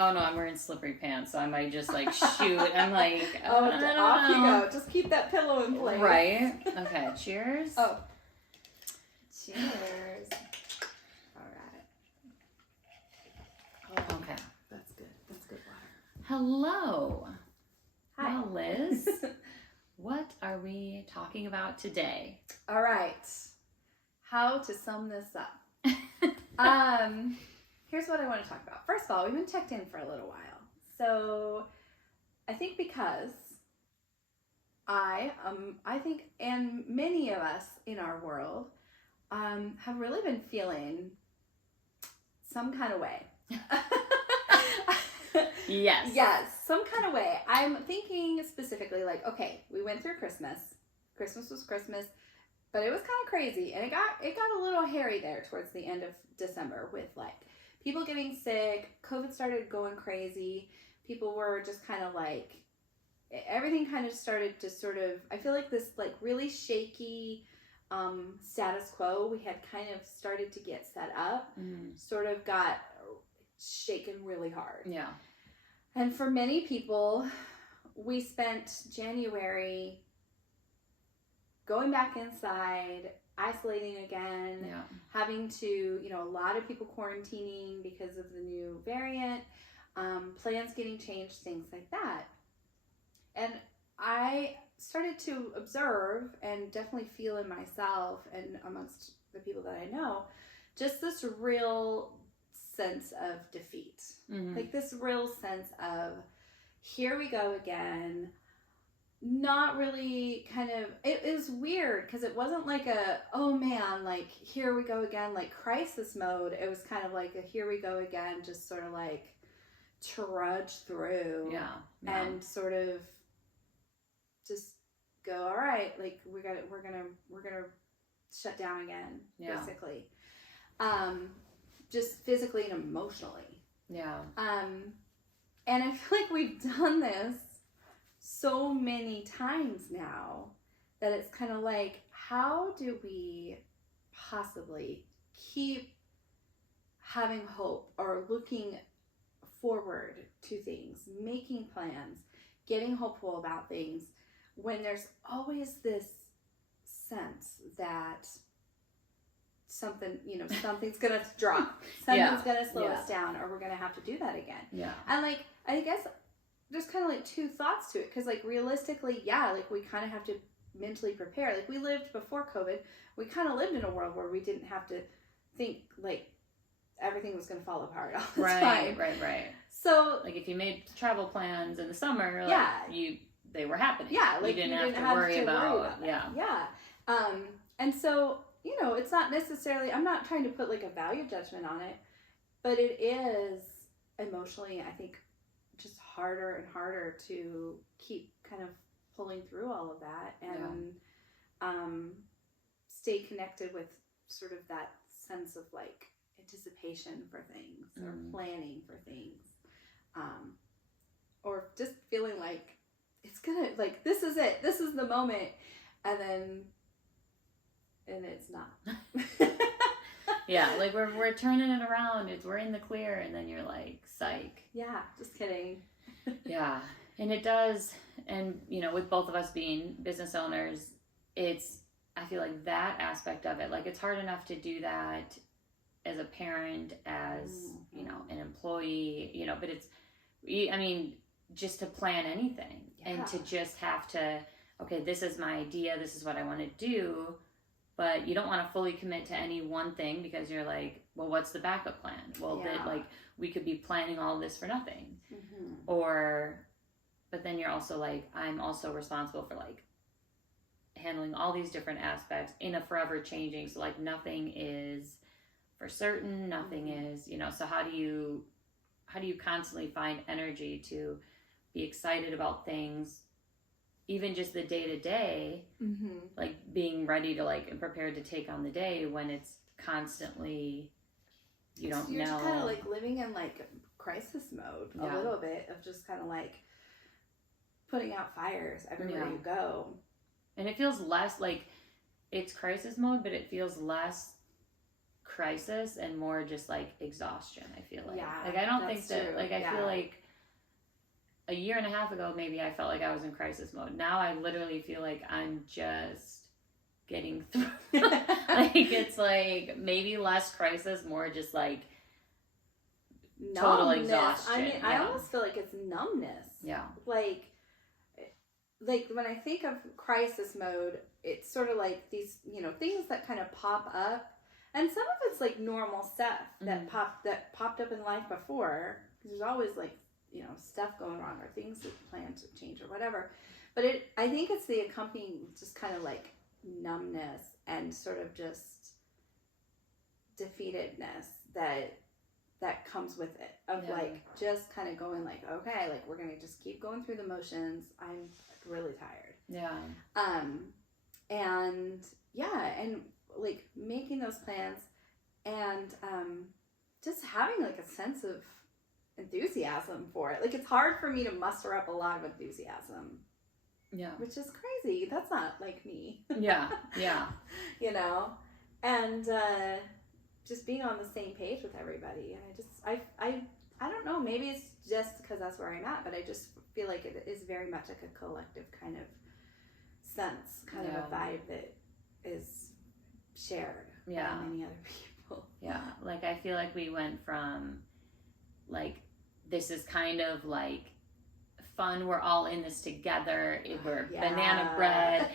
oh no, I'm wearing slippery pants, so I might just like shoot. I'm like, oh, I don't off know. you go. Just keep that pillow in place. Right. Okay. Cheers. Oh. Cheers. All right. Oh, okay. That's good. That's good water. Hello. Hi. Well, Liz, what are we talking about today? All right. How to sum this up. Here's what I want to talk about. First of all, we've been checked in for a little while. So I think because I think, and many of us in our world have really been feeling some kind of way. Yes. Yes, some kind of way. I'm thinking specifically like, okay, we went through Christmas. Christmas was Christmas, but it was kind of crazy, and it got a little hairy there towards the end of December with like people getting sick. COVID started going crazy. People were just kind of like, everything kind of started to sort of, I feel like this like really shaky status quo we had kind of started to get set up, sort of got shaken really hard. Yeah. And for many people, we spent January going back inside, isolating again, having to, a lot of people quarantining because of the new variant, plans getting changed, things like that. And I started to observe and definitely feel in myself and amongst the people that I know, just this real sense of defeat. Like this real sense of, here we go again. Not really kind of, it was weird because it wasn't like a, oh man, like here we go again, like crisis mode. It was kind of like a here we go again, just sort of like trudge through and sort of just go, all right, like we're gonna shut down again, basically. Just physically and emotionally. Yeah. And I feel like we've done this so many times now that it's kind of like, how do we possibly keep having hope or looking forward to things, making plans, getting hopeful about things, when there's always this sense that something's gonna drop, something's gonna slow us down, or we're gonna have to do that again. Yeah. And like, I guess there's kind of like two thoughts to it, because like realistically, like we kind of have to mentally prepare. Like we lived before COVID, we kind of lived in a world where we didn't have to think like everything was going to fall apart all the time. Right. So like if you made travel plans in the summer, they were happening. Yeah, like you didn't have to worry about it. Yeah. And so, it's not necessarily, I'm not trying to put like a value judgment on it, but it is emotionally, I think, just harder and harder to keep kind of pulling through all of that and stay connected with sort of that sense of like anticipation for things or planning for things, or just feeling like it's gonna, like, this is it, this is the moment, and it's not. Yeah, like we're turning it around, we're in the clear, and then you're like, psych. Yeah, just kidding. Yeah, and it does, and with both of us being business owners, I feel like that aspect of it, like it's hard enough to do that as a parent, as an employee, but just to plan anything and to just have to, okay, this is my idea, this is what I want to do. But you don't want to fully commit to any one thing, because you're like, well, what's the backup plan? Well, we could be planning all this for nothing. But then you're also like, I'm also responsible for like handling all these different aspects in a forever changing. So like nothing is for certain, nothing is, so how do you constantly find energy to be excited about things, even just the day-to-day, like being ready to like and prepared to take on the day when it's constantly, you don't know. You're just kind of like living in like crisis mode a little bit, of just kind of like putting out fires everywhere you go. And it feels less like it's crisis mode, but it feels less crisis and more just like exhaustion, I feel like. Yeah, like I don't think that's that true. like I Yeah. feel like a year and a half ago maybe I felt like I was in crisis mode. Now I literally feel like I'm just getting through. Like it's like maybe less crisis, more just like total Numbness. exhaustion. I mean, I Yeah. almost feel like it's numbness. Yeah. Like when I think of crisis mode, it's sort of like these, you know, things that kind of pop up, and some of it's like normal stuff that popped up in life before. There's always like, you know, stuff going wrong or things that plan to change or whatever. But I think it's the accompanying just kind of like numbness and sort of just defeatedness that comes with it, of like just kind of going like, okay, like we're gonna just keep going through the motions. I'm really tired. Yeah. And like making those plans and just having like a sense of enthusiasm for it. Like it's hard for me to muster up a lot of enthusiasm. Yeah. Which is crazy. That's not like me. Yeah. Yeah. You know? And just being on the same page with everybody. And I don't know, maybe it's just because that's where I'm at, but I just feel like it is very much like a collective kind of sense, kind of a vibe that is shared by many other people. Yeah, like I feel like we went from like, this is kind of like fun, we're all in this together, we're banana bread,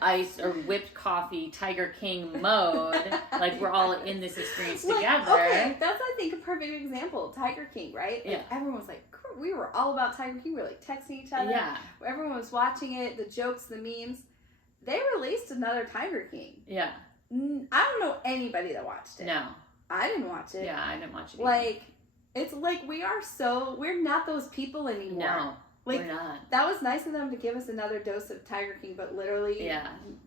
ice or whipped coffee, Tiger King mode, like we're all in this experience together. Okay, that's I think a perfect example. Tiger King, right? Like, everyone was like, we were all about Tiger King. We were like texting each other. Yeah. Everyone was watching it, the jokes, the memes. They released another Tiger King. Yeah. I don't know anybody that watched it. No. I didn't watch it. Yeah, I didn't watch it either. Like, it's like we're not those people anymore. No, like, we're not. That was nice of them to give us another dose of Tiger King, but literally, we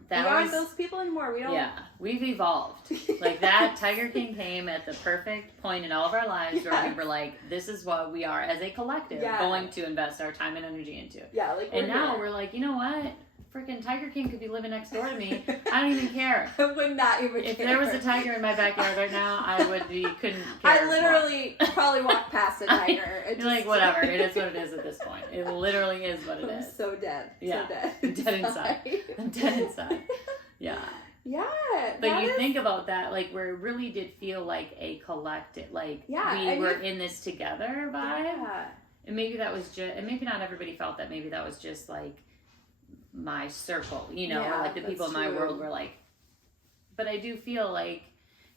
that aren't those people anymore. We don't. Yeah, we've evolved. Like that Tiger King came at the perfect point in all of our lives where we were like, this is what we are as a collective going to invest our time and energy into. Yeah, like and now we're like, you know what? Freaking Tiger King could be living next door to me. I don't even care. I would not even If care. there was a tiger in my backyard right now, I couldn't care. I literally probably walked past a tiger. You're like, whatever. It is what it is at this point. It literally is what it is. I'm so dead. Yeah. So dead. I'm dead inside. I'm dead inside. Yeah. Yeah. But you think about that, like, where it really did feel like a collective, like, we were in this together vibe. Yeah. And maybe that was just, and maybe not everybody felt that. Maybe that was just, like, my circle, you know, or, like, the people in my world were, like, but I do feel like,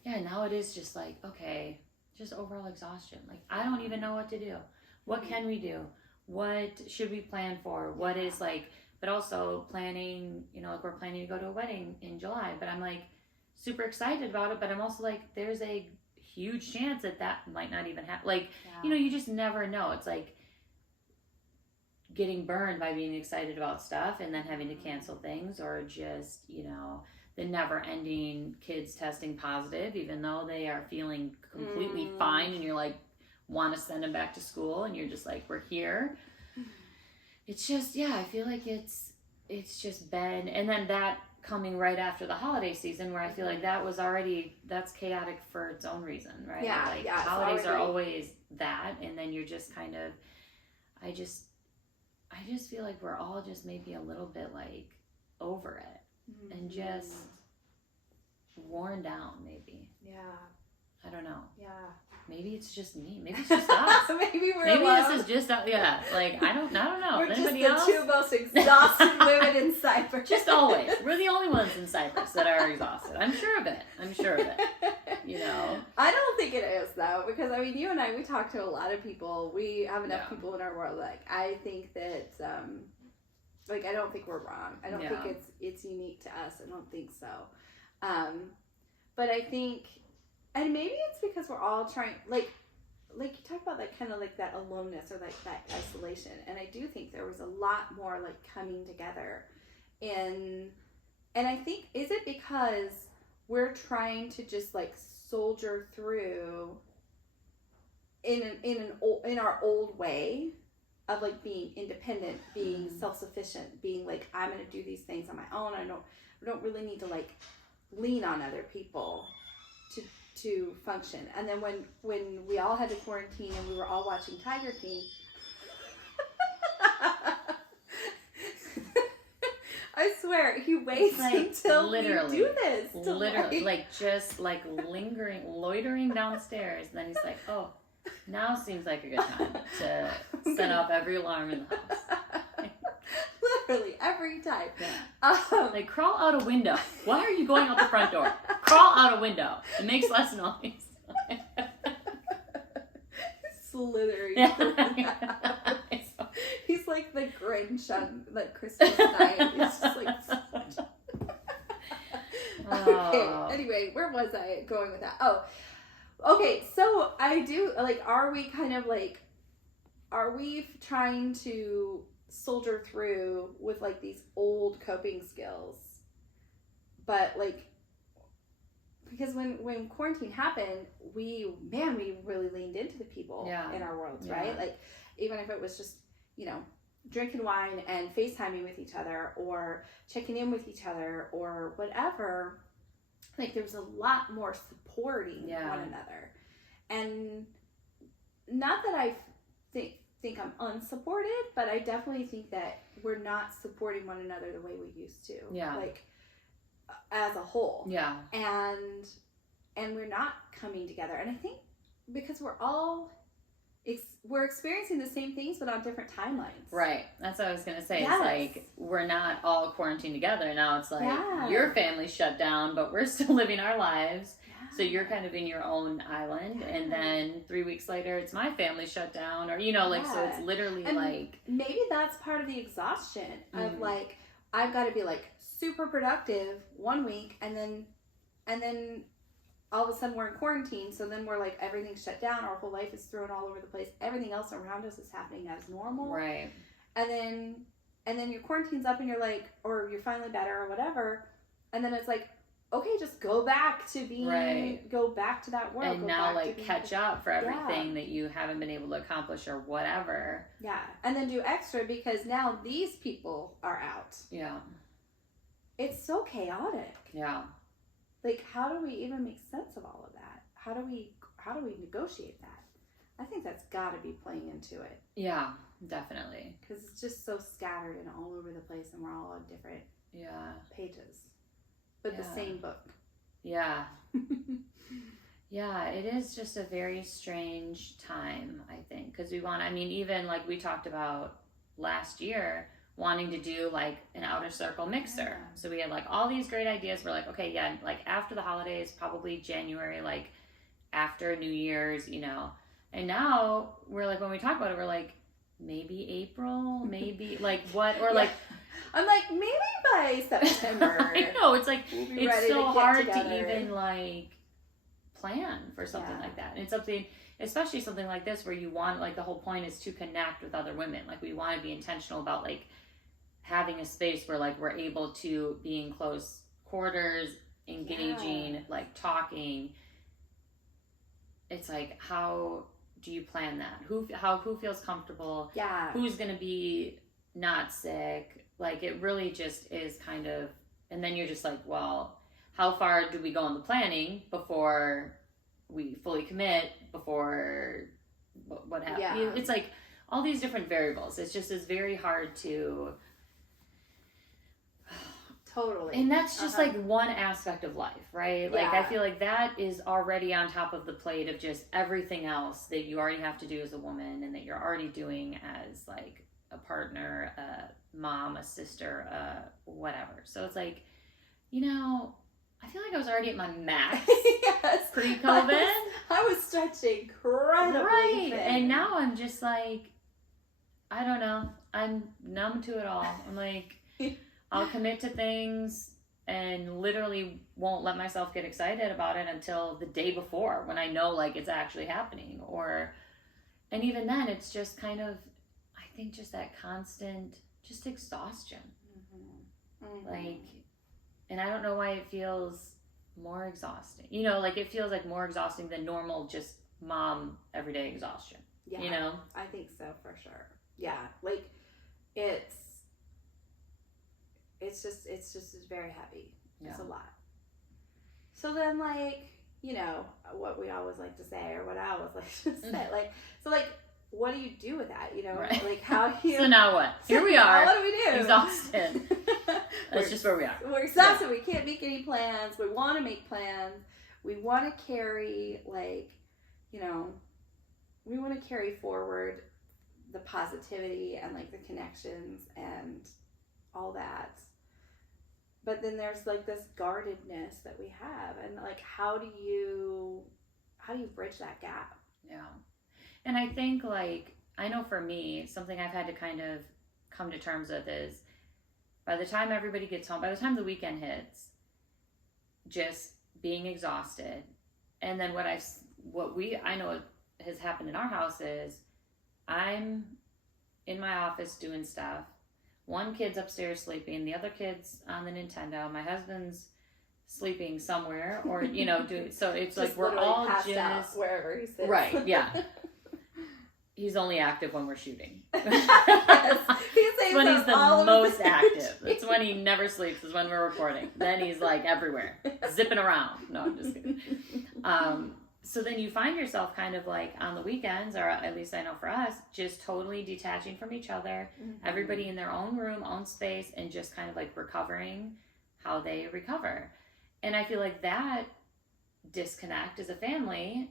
now it is just, like, okay, just overall exhaustion. Like, I don't even know what to do. What can we do? What should we plan for? What is, like, but also planning, you know, like we're planning to go to a wedding in July, but I'm like super excited about it, but I'm also like, there's a huge chance that might not even happen. Like, you know, you just never know. It's like getting burned by being excited about stuff and then having to cancel things, or just, you know, the never ending kids testing positive, even though they are feeling completely fine, and you're like, want to send them back to school, and you're just like, we're here. It's just, I feel like it's just been, and then that coming right after the holiday season, where I feel like that's chaotic for its own reason, right? Yeah, like holidays are always that, and then you're just kind of, I just feel like we're all just maybe a little bit like over it and just worn down, maybe. Yeah. I don't know. Yeah. Maybe it's just me. Maybe it's just us. Maybe this is just us. Yeah. Like, I don't know. We're Anybody just the two most exhausted women in Cyprus. Just always. We're the only ones in Cyprus that are exhausted. I'm sure of it. You know? I don't think it is, though, because, I mean, you and I, we talk to a lot of people. We have enough people in our world. Like, I think that, like, I don't think we're wrong. I don't think it's unique to us. I don't think so. But I think, and maybe it's because we're all trying, like you talk about that kind of like that aloneness or like that isolation. And I do think there was a lot more like coming together and I think, is it because we're trying to just like soldier through in our old way of like being independent, being self-sufficient, being like, I'm going to do these things on my own. I don't really need to like lean on other people to function. And then when we all had to quarantine and we were all watching Tiger King, I swear he waits until we do this. Literally, just loitering downstairs. And then he's like, oh, now seems like a good time to set up every alarm in the house. Literally every time. Yeah. Crawl out a window. Why are you going out the front door? Crawl out a window. It makes less noise. Slithering. He's like the Grinch on Christmas night. It's just like. Okay. Anyway, where was I going with that? Oh, okay. So I do are we trying to soldier through with these old coping skills? But because when quarantine happened, we really leaned into the people in our worlds, right? Even if it was just, drinking wine and FaceTiming with each other or checking in with each other or whatever, there was a lot more supporting one another. And not that I think I'm unsupported, but I definitely think that we're not supporting one another the way we used to. Yeah. As a whole. Yeah. And we're not coming together. And I think because we're experiencing the same things, but on different timelines. Right. That's what I was going to say. Yes. It's we're not all quarantined together. Now it's your family's shut down, but we're still living our lives. Yeah. So you're kind of in your own island. Yeah. And then 3 weeks later, it's my family shut down. Or, so it's literally and maybe that's part of the exhaustion of I've got to be super productive 1 week and then all of a sudden we're in quarantine, so then we're everything's shut down, our whole life is thrown all over the place, everything else around us is happening as normal, right? And then your quarantine's up and you're or you're finally better or whatever, and then it's okay, just go back to being go back to that world and now catch up for everything that you haven't been able to accomplish or whatever, and then do extra because now these people are out. It's so chaotic. How do we even make sense of all of that? How do we negotiate that? I think that's got to be playing into it. Yeah, definitely. Because it's just so scattered and all over the place, and we're all on different pages, but the same book. Yeah. Yeah, it is just a very strange time, I think, because even we talked about last year, wanting to do an outer circle mixer. So we had all these great ideas. We're okay, after the holidays, probably January, after New Year's, and now we're when we talk about it, we're maybe April, maybe what, or I'm maybe by September. I know, it's it's so hard to even plan for something like that. And it's something, especially something like this where you want, the whole point is to connect with other women. We want to be intentional about having a space where we're able to be in close quarters, engaging, talking. It's how do you plan that? Who feels comfortable? Yeah. Who's gonna be not sick? It really just is kind of, and then you're just well, how far do we go in the planning before we fully commit? Before what happens? Yeah. It's all these different variables. It's very hard to. Totally. And that's just one aspect of life, right? I feel that is already on top of the plate of just everything else that you already have to do as a woman and that you're already doing as a partner, a mom, a sister, whatever. So it's I feel I was already at my max pre-COVID. I was stretching incredibly thin. And now I'm just I don't know. I'm numb to it all. I'm I'll commit to things and literally won't let myself get excited about it until the day before when I know it's actually happening. And even then it's just kind of, I think just that constant, just exhaustion. Mm-hmm. Mm-hmm. And I don't know why it feels more exhausting. It feels more exhausting than normal, just mom everyday exhaustion. Yeah. I think so for sure. Yeah. It's just very heavy. Yeah. It's a lot. So then you know, what we always like to say, or what I always like to say. Like, so like, what do you do with that? You know, right. like how do you? So now what? Here we are. What do we do? Exhausted. That's just where we are. We're exhausted. Yeah. We can't make any plans. We want to make plans. We want to carry, like, you know, we want to carry forward the positivity and like the connections and all that. But then there's like this guardedness that we have, and like how do you bridge that gap? Yeah. And I think, like, I know for me, something I've had to kind of come to terms with is by the time everybody gets home, by the time the weekend hits, just being exhausted. And then what I know has happened in our house is I'm in my office doing stuff. One kid's upstairs sleeping, the other kid's on the Nintendo. My husband's sleeping somewhere, or, you know, doing, so it's like we're all just out wherever he sits. Right, yeah. He's only active when we're shooting. Yes. It's when he's the most active. It's when he never sleeps, is when we're recording. Then he's like everywhere, zipping around. No, I'm just kidding. So then you find yourself kind of like on the weekends, or at least I know for us, just totally detaching from each other, everybody in their own room, own space, and just kind of like recovering how they recover. And I feel like that disconnect as a family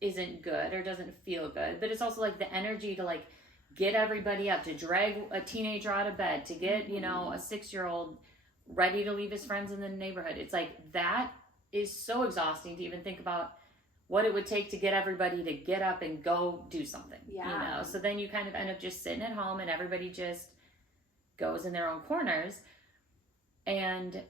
isn't good or doesn't feel good, but it's also like the energy to like get everybody up, to drag a teenager out of bed, to get, you know, a 6-year-old ready to leave his friends in the neighborhood. It's like that is so exhausting to even think about what it would take to get everybody to get up and go do something. Yeah. You know, so then you kind of end up just sitting at home and everybody just goes in their own corners. And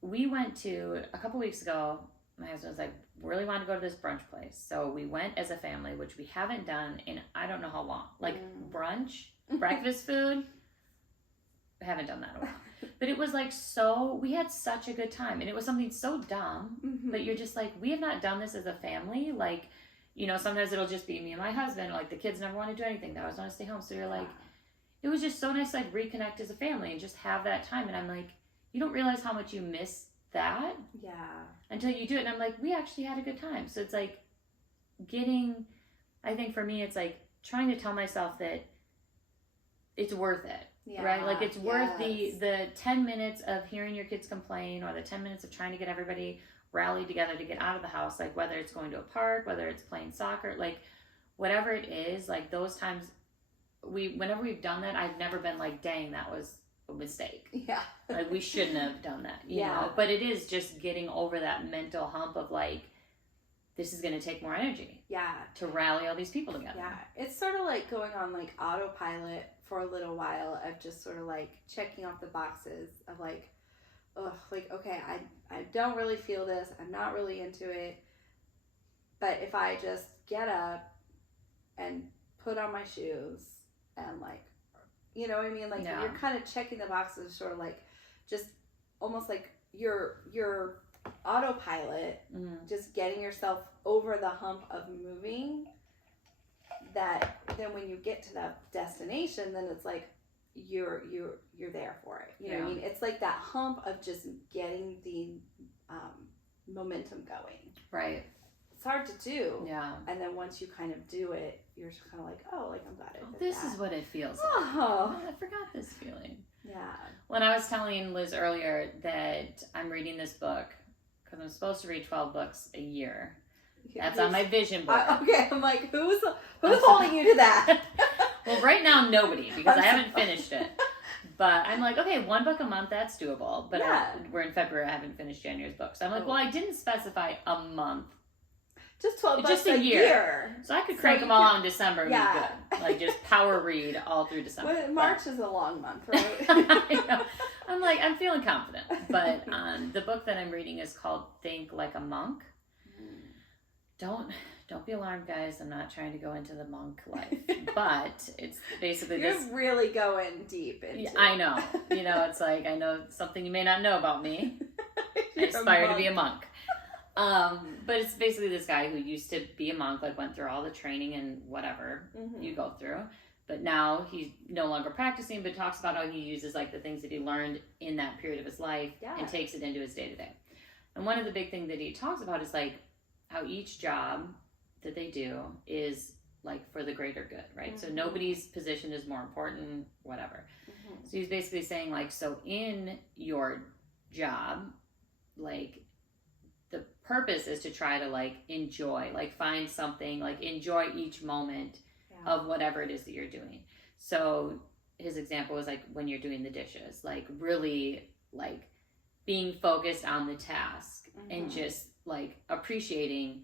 we went to, a couple weeks ago, my husband was like, really want to go to this brunch place. So we went as a family, which we haven't done in I don't know how long. Like brunch, breakfast food, I haven't done that in a while. But it was like we had such a good time. And it was something so dumb, but you're just like, we have not done this as a family. Like, you know, sometimes it'll just be me and my husband, or like the kids never want to do anything. They always want to stay home. So you're like, it was just so nice to like reconnect as a family and just have that time. And I'm like, you don't realize how much you miss that until you do it. And I'm like, we actually had a good time. So it's like I think for me, it's like trying to tell myself that it's worth it, right? Like it's worth the 10 minutes of hearing your kids complain, or the 10 minutes of trying to get everybody rallied together to get out of the house, like whether it's going to a park, whether it's playing soccer, like whatever it is, like those times whenever we've done that, I've never been like, dang, that was a mistake. Yeah. Like we shouldn't have done that, you know? But it is just getting over that mental hump of like, this is going to take more energy. Yeah. To rally all these people together. Yeah. It's sort of like going on like autopilot for a little while of just sort of like checking off the boxes of like, like, okay, I don't really feel this. I'm not really into it. But if I just get up and put on my shoes and like, you know what I mean? Like you're kind of checking the boxes, sort of like just almost like your autopilot, just getting yourself over the hump of moving, that then when you get to that destination, then it's like you're there for it. You know what I mean? It's like that hump of just getting the momentum going. Right. It's hard to do. Yeah. And then once you kind of do it, you're just kind of like, oh, like I'm glad I did this that. is what it feels like. Oh, I forgot this feeling. Yeah. When I was telling Liz earlier that I'm reading this book, because I'm supposed to read 12 books a year. That's on my vision board. Okay, I'm like, who's holding you to that? Well, right now, nobody, because I haven't finished it. But I'm like, okay, 1 book a month, that's doable. But we're in February, I haven't finished January's book. So I'm like, well, I didn't specify a month. Just 12 bucks a year. So I could crank them all out in December and be good. Like just power read all through December. Well, March is a long month, right? I know. I'm like, I'm feeling confident. But the book that I'm reading is called Think Like a Monk. Don't be alarmed, guys. I'm not trying to go into the monk life. But it's basically You're really going deep into it. I know. You know, it's like, I know something you may not know about me. I aspire to be a monk. But it's basically this guy who used to be a monk, like went through all the training and whatever you go through. But now he's no longer practicing, but talks about how he uses like the things that he learned in that period of his life and takes it into his day-to-day. And one of the big things that he talks about is like, how each job that they do is like for the greater good, right? So nobody's position is more important, whatever. So he's basically saying like, so in your job, like the purpose is to try to like enjoy, like find something, like enjoy each moment of whatever it is that you're doing. So his example was like when you're doing the dishes, like really like being focused on the task and just like appreciating,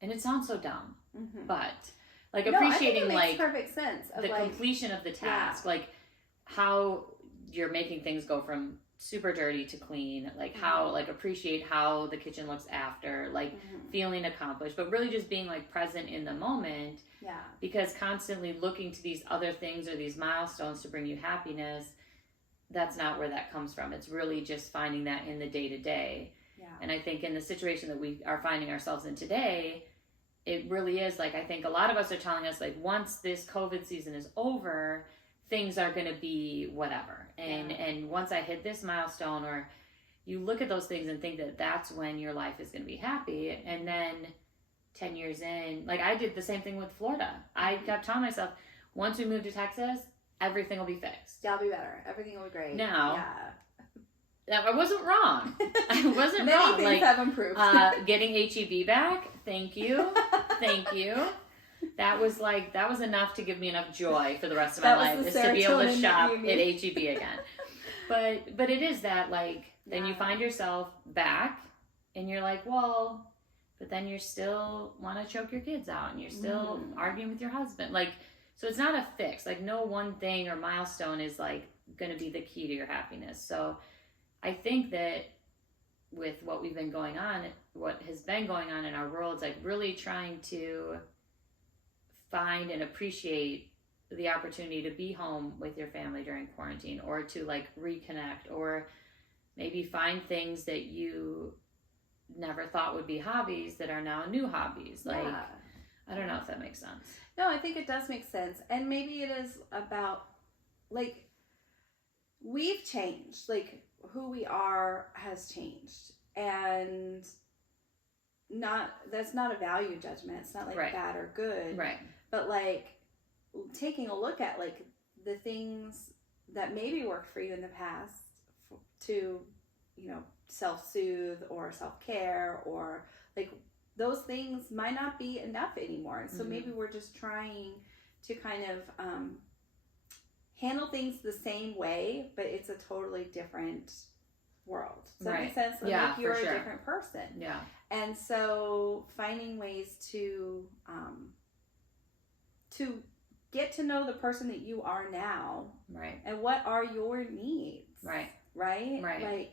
and it sounds so dumb, but like appreciating I think it makes like perfect sense of the like, completion of the task, like how you're making things go from super dirty to clean, like how like appreciate how the kitchen looks after, like feeling accomplished, but really just being like present in the moment. Because constantly looking to these other things or these milestones to bring you happiness, that's not where that comes from. It's really just finding that in the day-to-day. And I think in the situation that we are finding ourselves in today, it really is like, I think a lot of us are telling us like, once this COVID season is over, things are going to be whatever. And once I hit this milestone, or you look at those things and think that that's when your life is going to be happy. And then 10 years in, like I did the same thing with Florida. I kept telling myself, once we move to Texas, everything will be fixed. I'll be better. Everything will be great. Now, I wasn't wrong. I wasn't Many wrong. things like, have improved. Getting HEB back, thank you. Thank you. That was enough to give me enough joy for the rest of my life, is to be able to shop at HEB again. But it is that, like, then you find yourself back and you're like, well, but then you still want to choke your kids out and you're still arguing with your husband. Like, so it's not a fix. Like, no one thing or milestone is like going to be the key to your happiness. So I think that with what has been going on in our world, like really trying to find and appreciate the opportunity to be home with your family during quarantine, or to like reconnect, or maybe find things that you never thought would be hobbies that are now new hobbies. Like, I don't know if that makes sense. No, I think it does make sense. And maybe it is about, like, we've changed. Like, who we are has changed. And that's not a value judgment. It's not like bad or good. Right. But like taking a look at like the things that maybe worked for you in the past to, you know, self-soothe or self-care, or like those things might not be enough anymore. And so maybe we're just trying to kind of handle things the same way, but it's a totally different world. Does that make sense? So like you're a different person. Yeah. And so finding ways to get to know the person that you are now. Right. And what are your needs. Right. Right? Right. Like,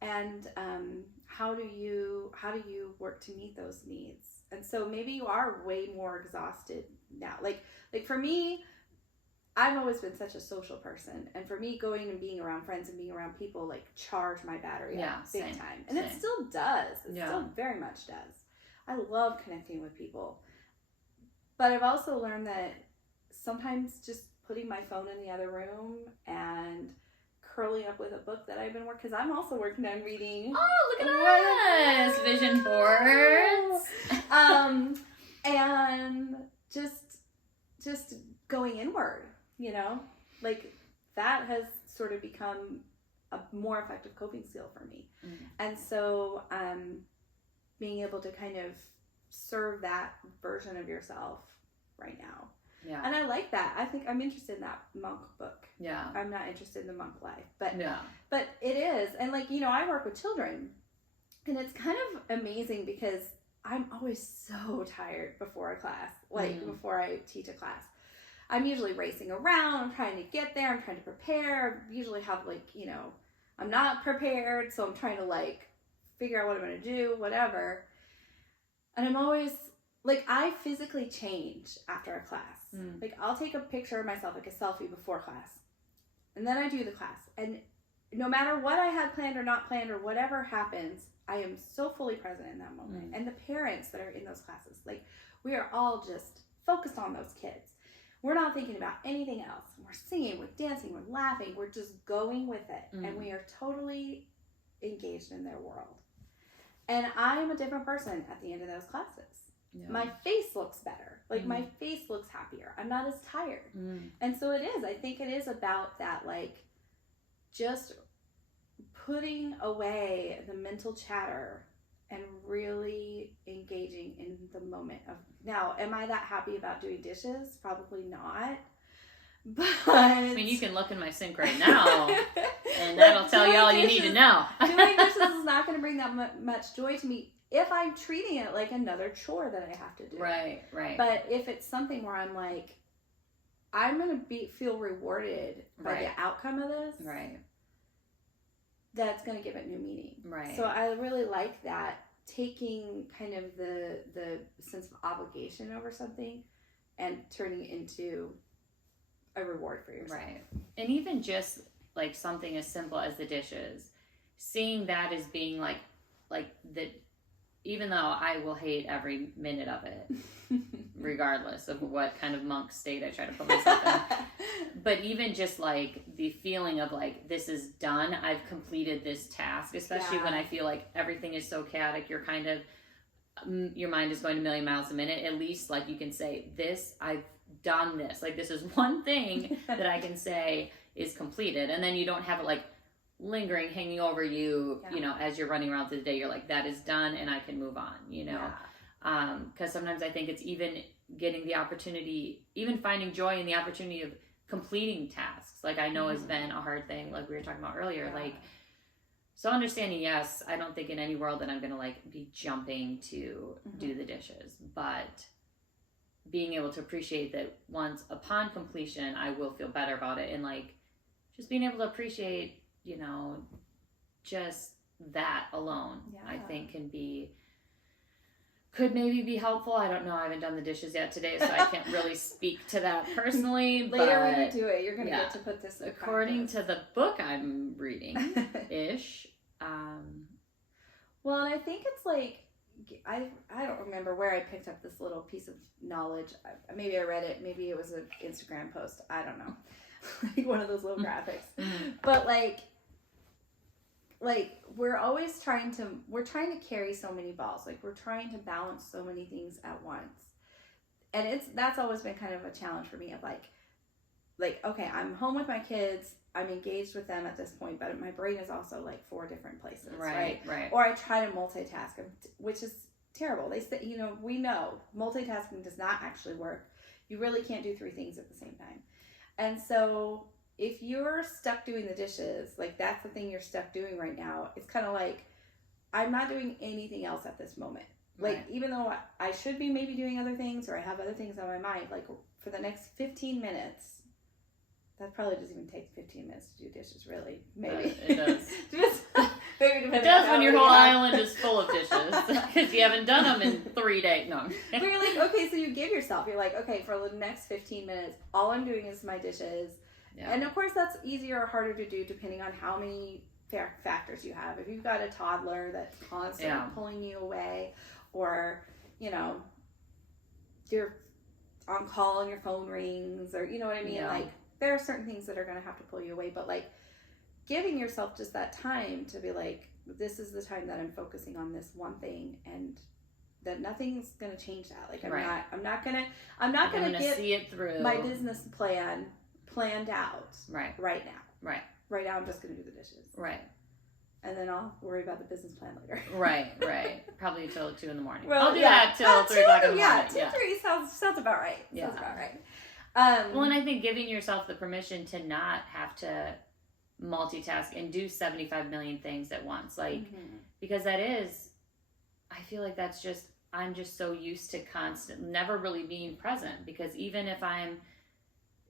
and how do you work to meet those needs? And so maybe you are way more exhausted now. Like for me, I've always been such a social person, and for me, going and being around friends and being around people like charge my battery up big time. And it still does. It still very much does. I love connecting with people. But I've also learned that sometimes just putting my phone in the other room and curling up with a book that I've been working, because I'm also working on reading. Oh, look at us! Vision boards! And just going inward, you know? Like, that has sort of become a more effective coping skill for me. And so being able to kind of serve that version of yourself right now. Yeah. And I like that. I think I'm interested in that monk book. Yeah. I'm not interested in the monk life, but but it is. And like, you know, I work with children, and it's kind of amazing because I'm always so tired before a class, like before I teach a class. I'm usually racing around. I'm trying to get there. I'm trying to prepare. I usually have like, you know, I'm not prepared, so I'm trying to like figure out what I'm going to do, whatever. And I'm always like, I physically change after a class. Like, I'll take a picture of myself, like a selfie before class, and then I do the class. And no matter what I had planned or not planned or whatever happens, I am so fully present in that moment. And the parents that are in those classes, like, we are all just focused on those kids. We're not thinking about anything else. We're singing, we're dancing, we're laughing, we're just going with it. And we are totally engaged in their world. And I'm a different person at the end of those classes. Yeah. My face looks better. Like my face looks happier. I'm not as tired. And so it is. I think it is about that, like, just putting away the mental chatter and really engaging in the moment of, now, am I that happy about doing dishes? Probably not. But I mean, you can look in my sink right now, and that'll tell you all you need to know. Doing dishes is not going to bring that much joy to me if I'm treating it like another chore that I have to do. Right. But if it's something where I'm like, I'm going to feel rewarded by the outcome of this. Right. That's going to give it new meaning. Right. So I really like that, taking kind of the sense of obligation over something and turning it into a reward for yourself. Right. And even just like something as simple as the dishes, seeing that as being like that, even though I will hate every minute of it, regardless of what kind of monk state I try to put myself in. But even just like the feeling of like, this is done, I've completed this task, especially when I feel like everything is so chaotic, you're kind of, your mind is going a million miles a minute. At least like you can say, this, I've done this. Like, this is one thing that I can say is completed. And then you don't have it like lingering, hanging over you, you know, as you're running around through the day. You're like, that is done and I can move on, you know. Because sometimes I think it's even getting the opportunity, even finding joy in the opportunity of completing tasks. Like, I know has been a hard thing, like we were talking about earlier. Like, so understanding, yes, I don't think in any world that I'm going to like be jumping to do the dishes, but being able to appreciate that once upon completion, I will feel better about it. And like, just being able to appreciate, you know, just that alone, I think could maybe be helpful. I don't know. I haven't done the dishes yet today, so I can't really speak to that personally. Later when you do it, you're going to get to put this in according to the book I'm reading, ish. Well, and I think it's like, I don't remember where I picked up this little piece of knowledge. Maybe I read it. Maybe it was an Instagram post. I don't know. Like one of those little graphics. But like we're always trying to carry so many balls. Like, we're trying to balance so many things at once. And that's always been kind of a challenge for me of like, okay, I'm home with my kids. I'm engaged with them at this point, but my brain is also like 4 different places, right? Or I try to multitask, which is terrible. They say, you know, we know multitasking does not actually work. You really can't do 3 things at the same time. And so if you're stuck doing the dishes, like that's the thing you're stuck doing right now, it's kind of like, I'm not doing anything else at this moment. Like, even though I should be maybe doing other things, or I have other things on my mind, like for the next 15 minutes, that probably doesn't even take 15 minutes to do dishes, really. Maybe. It does. Maybe it does when your whole island is full of dishes, because you haven't done them in 3 days. No. But you're like, okay, so you give yourself, you're like, okay, for the next 15 minutes, all I'm doing is my dishes. Yeah. And of course, that's easier or harder to do depending on how many factors you have. If you've got a toddler that's constantly pulling you away, or, you know, you're on call and your phone rings, or, you know what I mean? Yeah. Like, there are certain things that are going to have to pull you away, but like giving yourself just that time to be like, this is the time that I'm focusing on this one thing, and that nothing's going to change that. Like, I'm not going to get see it through my business plan planned out right now. Right now I'm just going to do the dishes. And then I'll worry about the business plan later. Right. Probably till 2 a.m. Well, I'll do that till 3 o'clock in the morning. 2, 3 sounds about right. Yeah. Sounds about right. Well, and I think giving yourself the permission to not have to multitask and do 75 million things at once, like, because that is, I feel like that's just, I'm just so used to never really being present, because even if I'm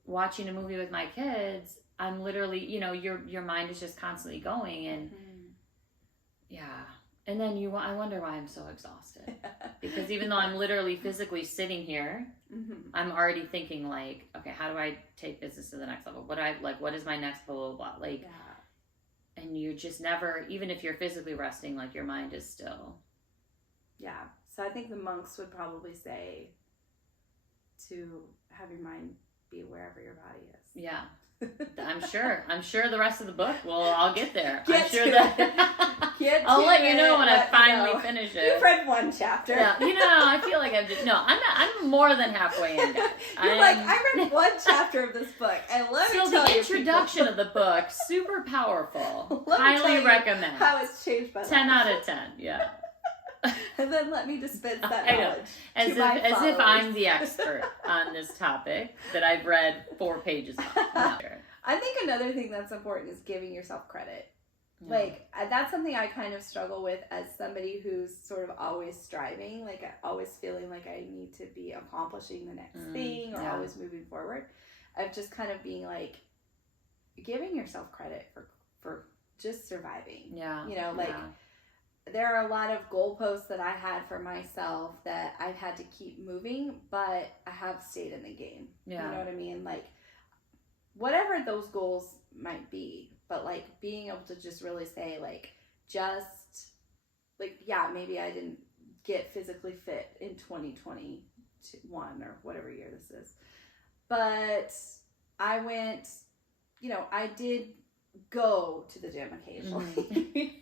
watching a movie with my kids, I'm literally, you know, your mind is just constantly going, and and then I wonder why I'm so exhausted, because even though I'm literally physically sitting here, I'm already thinking like, okay, how do I take business to the next level? What is my next blah, blah, blah, like, and you just never, even if you're physically resting, like your mind is still. Yeah. So I think the monks would probably say to have your mind be wherever your body is. Yeah. I'm sure the rest of the book I'll get there. Get I'm sure to that Get I'll to let you it, know when I let me finally know. finish it. You've read one chapter. Yeah, I feel like I'm more than halfway in, guys. You're like, I read one chapter of this book, and let me tell you, the introduction of the book, super powerful. Let me tell Highly you recommend. how it's changed my life. 10 out of 10, yeah. And then let me dispense that I know. knowledge As to if my I'm the expert on this topic that I've read 4 pages of. No. I think another thing that's important is giving yourself credit. Yeah. Like, that's something I kind of struggle with as somebody who's sort of always striving, like always feeling like I need to be accomplishing the next thing or always moving forward. Of just kind of being like, giving yourself credit for just surviving. Yeah. You know, like, there are a lot of goalposts that I had for myself that I've had to keep moving, but I have stayed in the game. Yeah. You know what I mean? Like, whatever those goals might be, but like being able to just really say, like, just like, yeah, maybe I didn't get physically fit in 2021 or whatever year this is, but I went, I did go to the gym occasionally.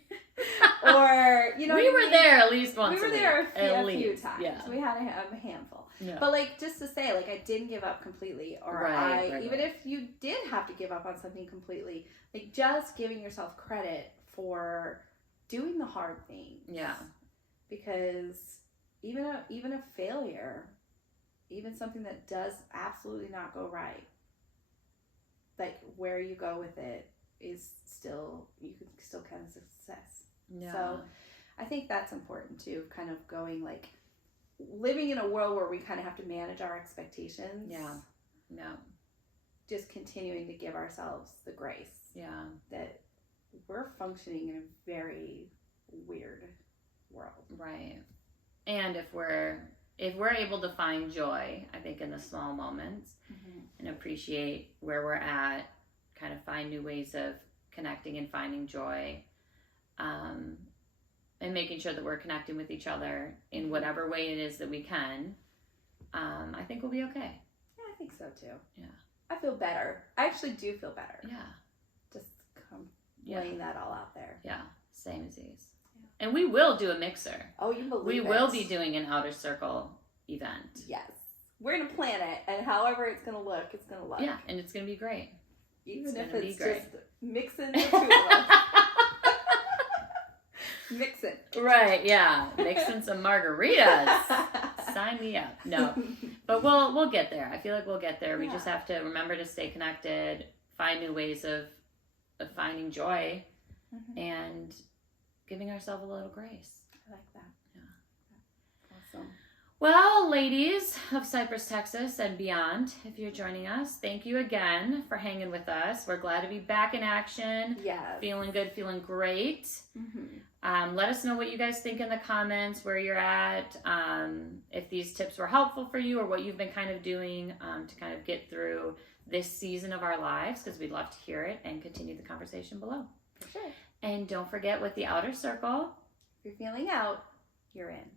Or, we were there at least once. We were there a few times. Yeah. We had a handful. Yeah. But like, just to say, like, I didn't give up completely, or even if you did have to give up on something completely, like, just giving yourself credit for doing the hard things. Yeah. Because even a failure, even something that does absolutely not go right, like, where you go with it is still, you can still kind of success. Yeah. So I think that's important too, kind of going, like, living in a world where we kind of have to manage our expectations. Yeah. Yeah. Just continuing to give ourselves the grace. Yeah. That we're functioning in a very weird world. Right. And if we're able to find joy, I think, in the small moments, and appreciate where we're at, kind of find new ways of connecting and finding joy, and making sure that we're connecting with each other in whatever way it is that we can, I think we'll be okay. Yeah, I think so too. Yeah. I feel better. I actually do feel better. Yeah. Just laying that all out there. Yeah. Same as these. Yeah. And we will do a mixer. Oh, you believe we it. will be doing an outer circle event. Yes. We're going to plan it, and however it's going to look, it's going to look. Yeah, and it's going to be great. Even if it's just mixing the two of us. Mix it. Right, yeah. Mixing some margaritas. Sign me up. No. But we'll get there. I feel like we'll get there. We just have to remember to stay connected, find new ways of finding joy, and giving ourselves a little grace. I like that. Yeah. Awesome. Well, ladies of Cypress, Texas, and beyond, if you're joining us, thank you again for hanging with us. We're glad to be back in action. Yes. Feeling good, feeling great. Let us know what you guys think in the comments, where you're at, if these tips were helpful for you, or what you've been kind of doing to kind of get through this season of our lives, because we'd love to hear it and continue the conversation below. For sure. And don't forget, with the outer circle, if you're feeling out, you're in.